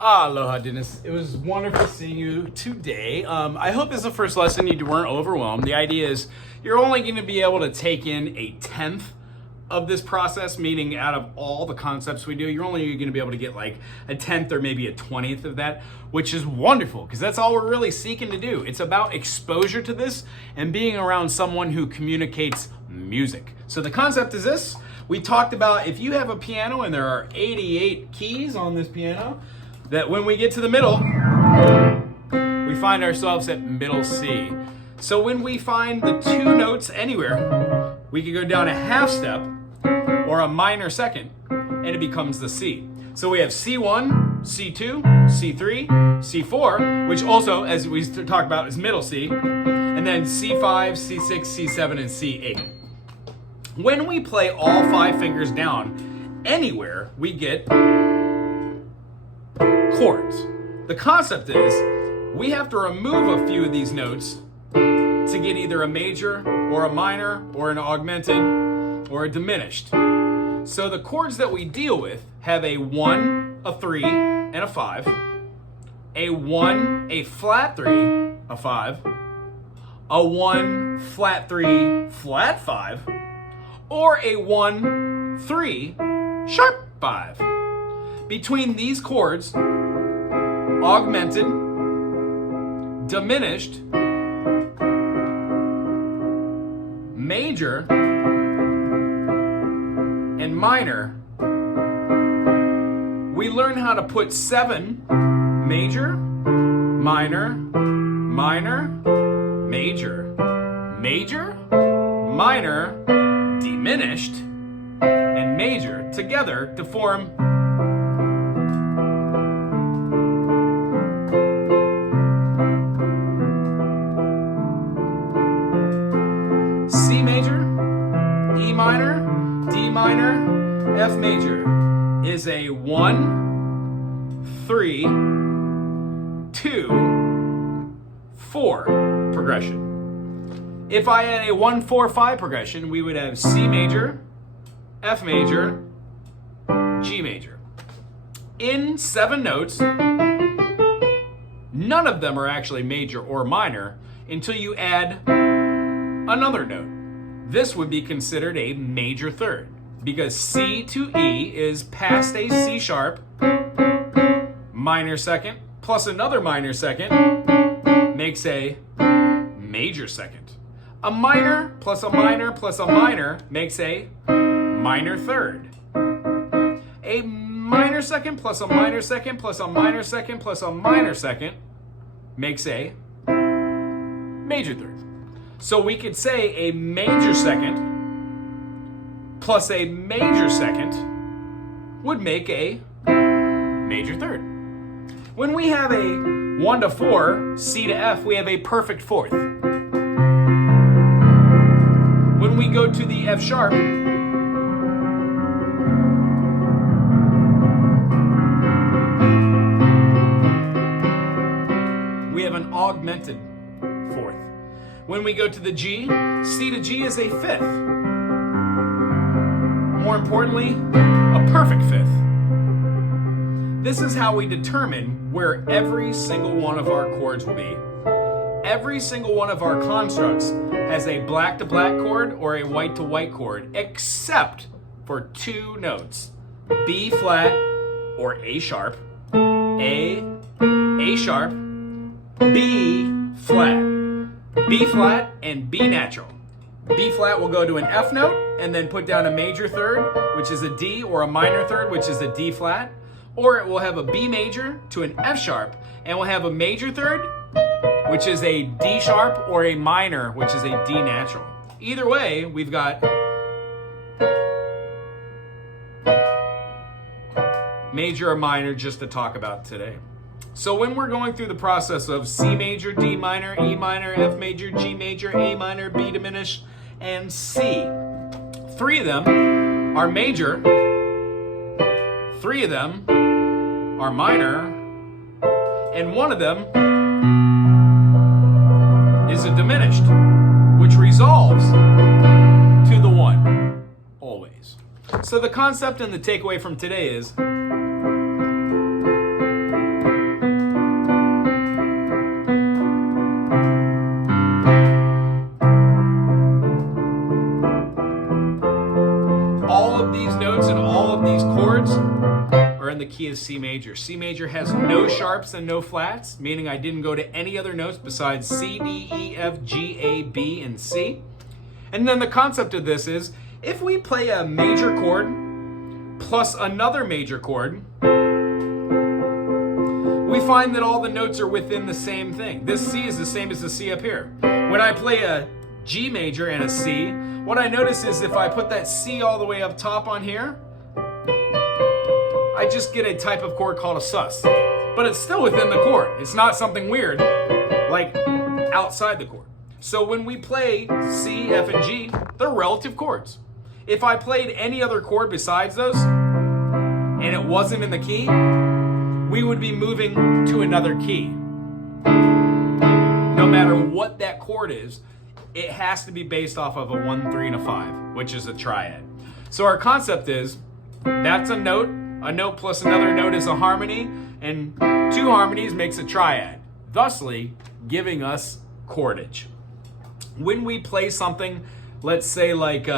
Aloha, Dennis. It was wonderful seeing you today. I hope this is the first lesson you weren't overwhelmed. The idea is you're only going to be able to take in a tenth of this process, meaning out of all the concepts we do, you're only going to be able to get like a tenth or maybe a 20th of that, which is wonderful because that's all we're really seeking to do. It's about exposure to this and being around someone who communicates music. So the concept is this. We talked about if you have a piano and there are 88 keys on this piano, that when we get to the middle, we find ourselves at middle C. So when we find the two notes anywhere, we can go down a half step or a minor second, and it becomes the C. So we have C1, C2, C3, C4, which also, as we talked about, is middle C, and then C5, C6, C7, and C8. When we play all 5 fingers down anywhere, we get chords. The concept is we have to remove a few of these notes to get either a major or a minor or an augmented or a diminished. So the chords that we deal with have a 1, a 3, and a 5, a 1, a flat 3, a 5, a 1, flat 3, flat 5, or a 1, 3, sharp 5. Between these chords, augmented, diminished, major, and minor, we learn how to put 7 major, minor, minor, major, major, minor, diminished, and major together to form C major, E minor, D minor, F major is a 1, 3, 2, 4 progression. If I had a 1, 4, 5 progression, we would have C major, F major, G major. In 7 notes, none of them are actually major or minor until you add another note. This would be considered a major third because C to E is past a C sharp, minor second, plus another minor second makes a major second. A minor plus a minor plus a minor makes a minor third. A minor second plus a minor second plus a minor second plus a minor second makes a major third. So we could say a major second plus a major second would make a major third. When we have a 1 to 4, C to F, we have a perfect fourth. When we go to the F sharp, we have an augmented fourth. When we go to the G, C to G is a fifth. More importantly, a perfect fifth. This is how we determine where every single one of our chords will be. Every single one of our constructs has a black to black chord or a white to white chord, except for 2 notes, B flat or A sharp, A sharp, B flat. B flat and B natural. B flat will go to an F note and then put down a major third, which is a D, or a minor third, which is a D flat, or it will have a B major to an F sharp and will have a major third, which is a D sharp, or a minor, which is a D natural. Either way, we've got major or minor just to talk about today. So when we're going through the process of C major, D minor, E minor, F major, G major, A minor, B diminished, and C, 3 of them are major, 3 of them are minor, and 1 of them is a diminished, which resolves to the 1, always. So the concept and the takeaway from today is key of C major. C major has no sharps and no flats, meaning I didn't go to any other notes besides C, D, E, F, G, A, B, and C. And then the concept of this is, if we play a major chord plus another major chord, we find that all the notes are within the same thing. This C is the same as the C up here. When I play a G major and a C, what I notice is if I put that C all the way up top on here, I just get a type of chord called a sus. But it's still within the chord. It's not something weird, like outside the chord. So when we play C, F, and G, they're relative chords. If I played any other chord besides those, and it wasn't in the key, we would be moving to another key. No matter what that chord is, it has to be based off of a 1, 3, and a 5, which is a triad. So our concept is, that's a note plus another note is a harmony, and two harmonies makes a triad, thusly giving us chordage. When we play something, let's say like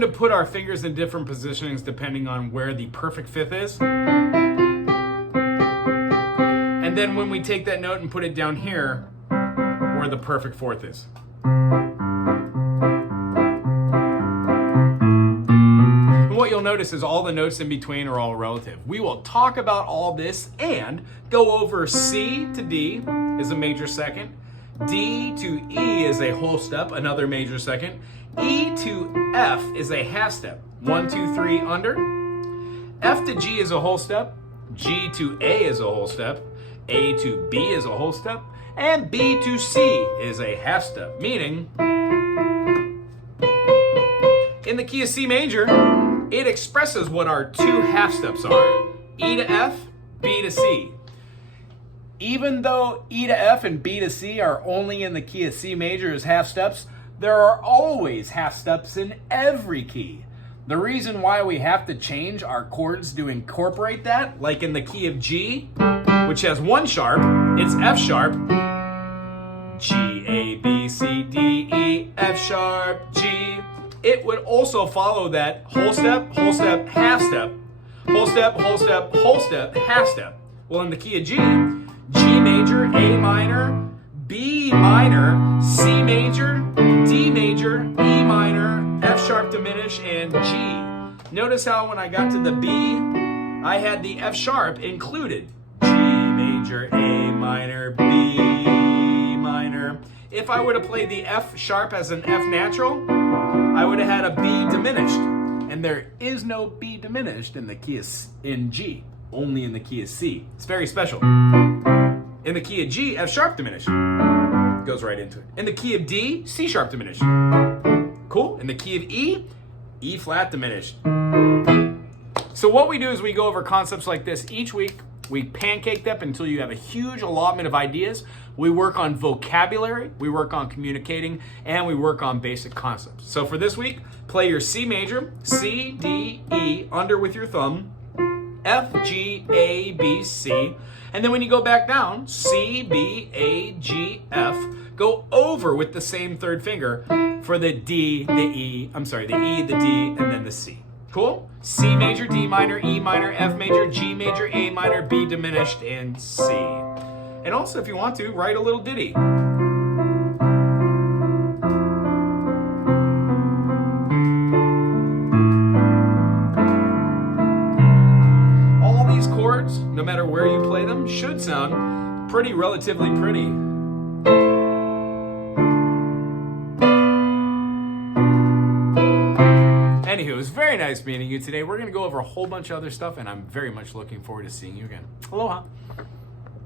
to put our fingers in different positionings depending on where the perfect fifth is. And then when we take that note and put it down here, where the perfect fourth is. And what you'll notice is all the notes in between are all relative. We will talk about all this and go over C to D is a major second, D to E is a whole step, another major second, E to F is a half step, 1, 2, 3 under. F to G is a whole step, G to A is a whole step, A to B is a whole step, and B to C is a half step, meaning in the key of C major, it expresses what our two half steps are, E to F, B to C. Even though E to F and B to C are only in the key of C major as half steps, there are always half steps in every key. The reason why we have to change our chords to incorporate that, like in the key of G, which has one sharp, it's F sharp, G, A, B, C, D, E, F sharp, G. It would also follow that whole step, half step, whole step, half step. Well, in the key of G, G major, A minor, B minor, C major, D major, E minor, F sharp diminished, and G. Notice how when I got to the B, I had the F sharp included. G major, A minor, B minor. If I would have played the F sharp as an F natural, I would have had a B diminished. And there is no B diminished in the key of in G, only in the key of C. It's very special. In the key of G, F sharp diminished. Goes right into it. In the key of D, C sharp diminished. Cool. In the key of E, E flat diminished. So what we do is we go over concepts like this each week. We pancake them until you have a huge allotment of ideas. We work on vocabulary, we work on communicating, and we work on basic concepts. So for this week, play your C major, C, D, E, under with your thumb, F, G, A, B, C. And then when you go back down, C, B, A, G, F, go over with the same third finger for the D, the E, the E, the D, and then the C. Cool? C major, D minor, E minor, F major, G major, A minor, B diminished, and C. And also, if you want to, write a little ditty. Chords, no matter where you play them, should sound relatively pretty. Anywho, it was very nice meeting you today. We're going to go over a whole bunch of other stuff, and I'm very much looking forward to seeing you again. Aloha.